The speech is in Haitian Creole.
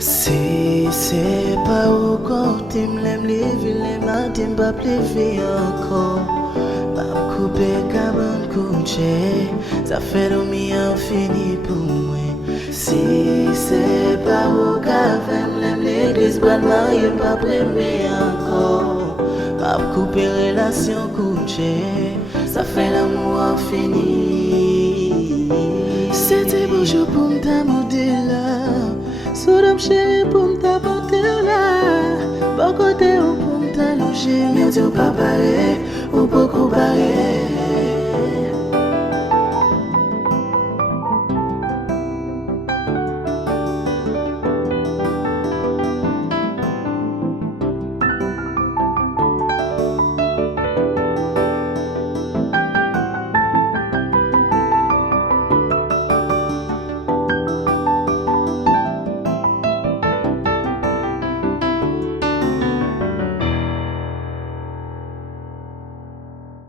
Si c'est pas au côté, m'l'aime lever les matins, pas lever encore. Pas couper cabane couché, ça fait dormir infini pour moi. Si c'est pas au café, m'l'aime l'église, pas le marié, pas prémer encore. Pas couper relation couché, ça fait l'amour infini. C'était beau jour pour m'amuder là. Soudam chéri pour m'apporter là. Bon côté ou pour m'allonger. Mais tu pas paré ou beaucoup paré.